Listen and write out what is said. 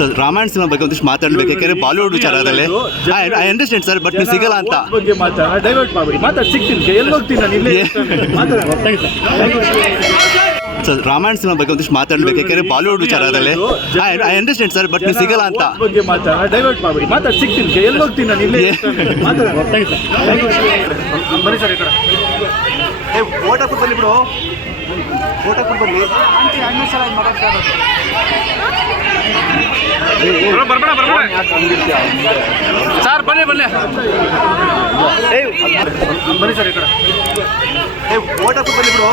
Sir Ramayana cinema ಬಗ್ಗೆ ಒಂದಿಷ್ಟು ಮಾತಾಡ್ಬೇಕು. ಯಾಕಂದ್ರೆ ಬಾಲಿವುಡ್ ವಿಚಾರದಲ್ಲಿ ಐ ಅಂಡರ್ಸ್ಟ್ಯಾಂಡ್ ಸರ್ ಬಟ್ ನೀವು ಸಿಗಲ್ಲ ಅಂತ. ಬಗ್ಗೆ ಮಾತಾಡ ಡೈವರ್ಟ್ ಮಾಡಿ ಮಾತಾಡಿ ಸಿಗ್ತೀನಿ. ಎಲ್ಲಿ ಹೋಗ್ತೀನಿ ನಾನು ಇಲ್ಲೇ ಇರ್ತೀನಿ. ಸರ್ ರಾಮಾಯಣ ಸಿನಿಮಾ ಬಗ್ಗೆ ಒಂದಿಷ್ಟು ಮಾತಾಡ್ಬೇಕು ಯಾಕಂದ್ರೆ ಬಾಲಿವುಡ್ ವಿಚಾರದಲ್ಲಿ ಐ ಅಂಡರ್ಸ್ಟ್ಯಾಂಡ್ ಸರ್ ಬಟ್ ನೀವು ಸಿಗಲ್ಲ ಅಂತ. ಓಟ್ ಬಗ್ಗೆ ಮಾತಾಡ ಡೈವರ್ಟ್ ಮಾಡ್ಬೇಡಿ. ಮಾತಾಡಿ ಸಿಗ್ತೀನಿ. ಎಲ್ಲಿ ಹೋಗ್ತೀನಿ ನಾನು? ಇಲ್ಲೇ. ಬನ್ನಿ ಸರ್ ಈ ಕಡೆ. ಓಟ್ ಹಾಕ್ಬಿಟ್ಟು ಬನ್ನಿ ಬಿಡು. ಓಟ್ ಹಾಕ್ಬಿಟ್ಟು ಬನ್ನಿ. ಸರ್ ಬನ್ನಿ ಬನ್ನಿ. ಬನ್ನಿ ಸರ್ ಈ ಕಡೆ. ಓಟ್ ಹಾಕ್ಬಿಟ್ಟು ಬನ್ನಿ ಬಿಡು.